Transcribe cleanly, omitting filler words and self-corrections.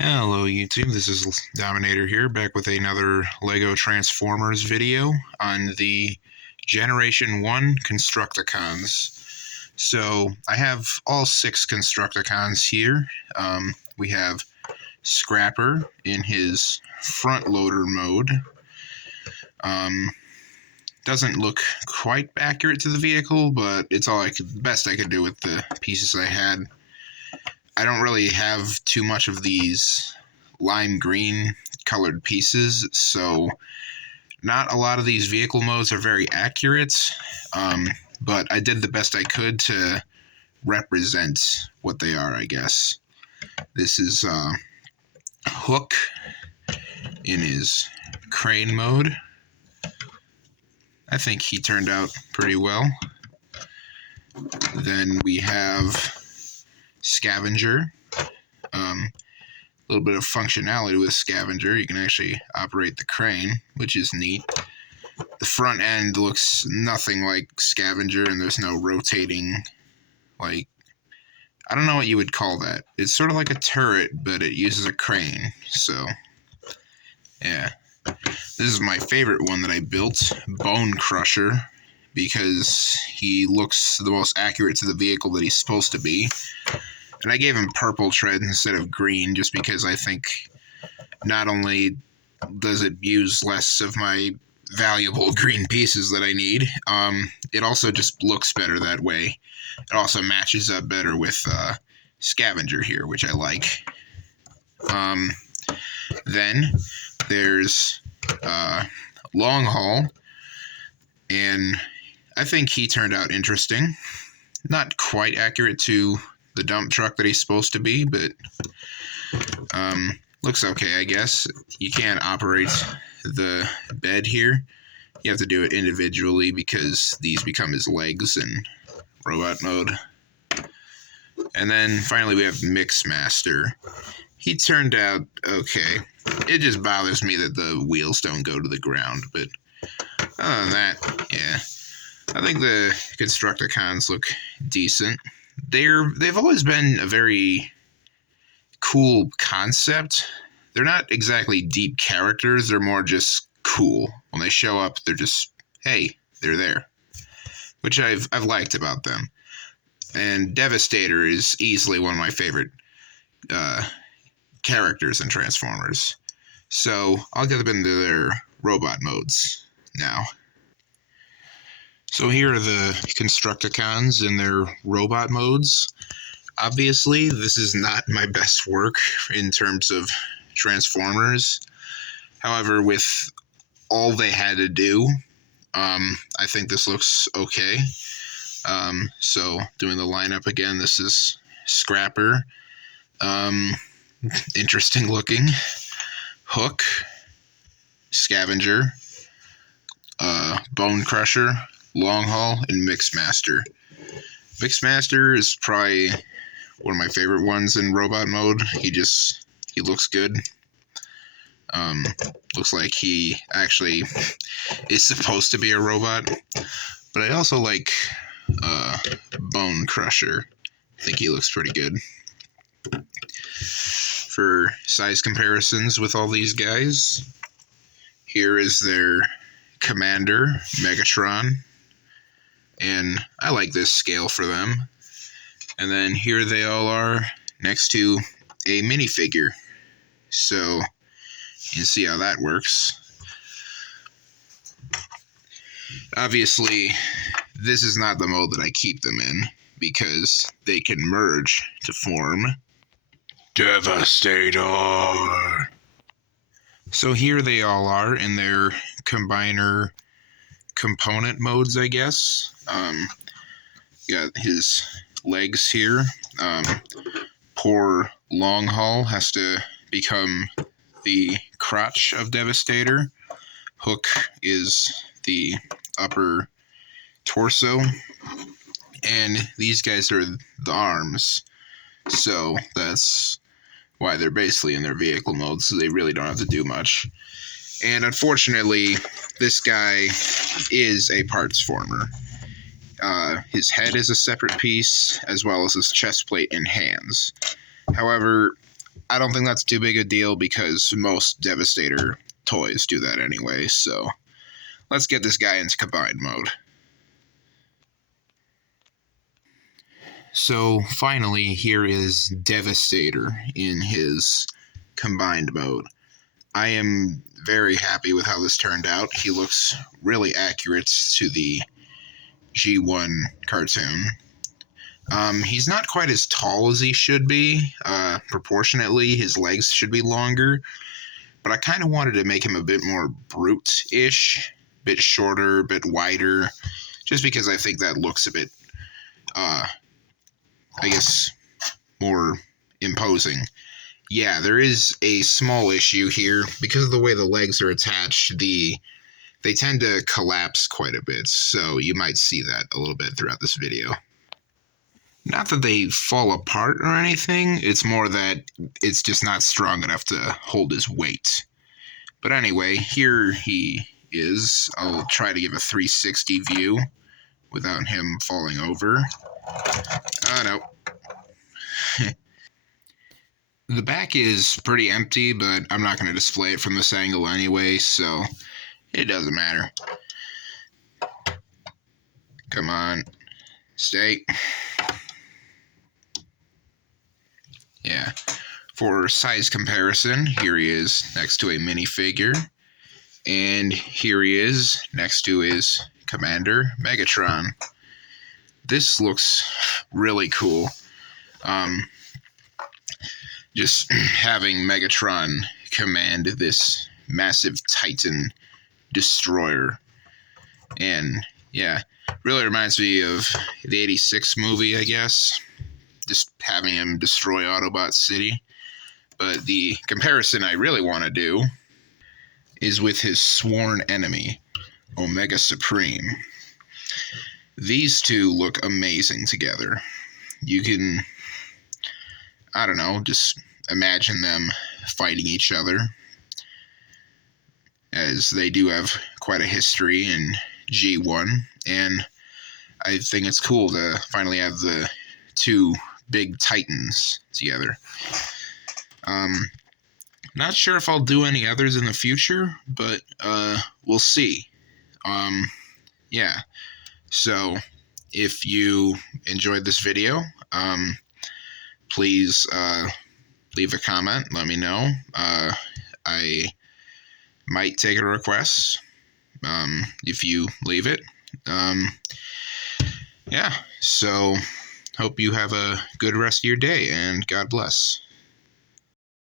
Hello YouTube, this is Dominator here, back with another LEGO Transformers video on the Generation 1 Constructicons. So, I have all 6 Constructicons here. We have Scrapper in his front loader mode. Doesn't look quite accurate to the vehicle, but it's best I could do with the pieces I had. I don't really have too much of these lime green colored pieces, so not a lot of these vehicle modes are very accurate, but I did the best I could to represent what they are, I guess. This is Hook in his crane mode. I think he turned out pretty well. Then we have Scavenger. A little bit of functionality with Scavenger. You can actually operate the crane, which is neat. The front end looks nothing like Scavenger, and there's no rotating, I don't know what you would call that. It's sort of like a turret, but it uses a crane, so, yeah. This is my favorite one that I built, Bone Crusher, because he looks the most accurate to the vehicle that he's supposed to be. And I gave him purple tread instead of green, just because I think not only does it use less of my valuable green pieces that I need, it also just looks better that way. It also matches up better with Scavenger here, which I like. Then there's Long Haul, and I think he turned out interesting. Not quite accurate to the dump truck that he's supposed to be, but looks okay, I guess. You can't operate the bed here. You have to do it individually because these become his legs in robot mode. And then finally we have Mixmaster. He turned out okay. It just bothers me that the wheels don't go to the ground, but other than that, yeah. I think the Constructicons look decent. They've always been a very cool concept. They're not exactly deep characters, they're more just cool. When they show up, they're just, hey, they're there. Which I've liked about them. And Devastator is easily one of my favorite characters in Transformers. So I'll get them into their robot modes now. So here are the Constructicons in their robot modes. Obviously, this is not my best work in terms of Transformers. However, with all they had to do, I think this looks okay. So, doing the lineup again, this is Scrapper. Interesting looking. Hook. Scavenger. Bone Crusher. Long Haul, and Mixmaster. Mixmaster is probably one of my favorite ones in robot mode. He looks good. Looks like he actually is supposed to be a robot. But I also like Bone Crusher. I think he looks pretty good. For size comparisons with all these guys, here is their Commander, Megatron. And I like this scale for them. And then here they all are next to a minifigure. So you can see how that works. Obviously, this is not the mode that I keep them in, because they can merge to form Devastator. So here they all are in their combiner component modes, I guess. Got his legs here. Poor Long Haul has to become the crotch of Devastator. Hook is the upper torso. And these guys are the arms. So that's why they're basically in their vehicle mode, so they really don't have to do much. And unfortunately, this guy is a parts former. His head is a separate piece, as well as his chest plate and hands. However, I don't think that's too big a deal because most Devastator toys do that anyway, so let's get this guy into combined mode. So finally, here is Devastator in his combined mode. I am very happy with how this turned out. He looks really accurate to the G1 cartoon. He's not quite as tall as he should be. Proportionately, his legs should be longer. But I kind of wanted to make him a bit more brute-ish, a bit shorter, a bit wider, just because I think that looks a bit, I guess, more imposing. Yeah, there is a small issue here. Because of the way the legs are attached, they tend to collapse quite a bit, so you might see that a little bit throughout this video. Not that they fall apart or anything, it's more that it's just not strong enough to hold his weight. But anyway, here he is. I'll try to give a 360 view without him falling over. Oh, no. The back is pretty empty, but I'm not going to display it from this angle anyway, so it doesn't matter. Come on. Stay. Yeah. For size comparison, here he is next to a minifigure, and here he is next to his Commander Megatron. This looks really cool. Just having Megatron command this massive Titan destroyer. And yeah, really reminds me of the 86 movie, I guess. Just having him destroy Autobot City. But the comparison I really want to do is with his sworn enemy, Omega Supreme. These two look amazing together. You can, I don't know, just imagine them fighting each other, as they do have quite a history in G1, and I think it's cool to finally have the two big titans together. Not sure if I'll do any others in the future, but we'll see. Yeah. So if you enjoyed this video, please leave a comment. Let me know. I might take a request if you leave it. Yeah. So hope you have a good rest of your day, and God bless.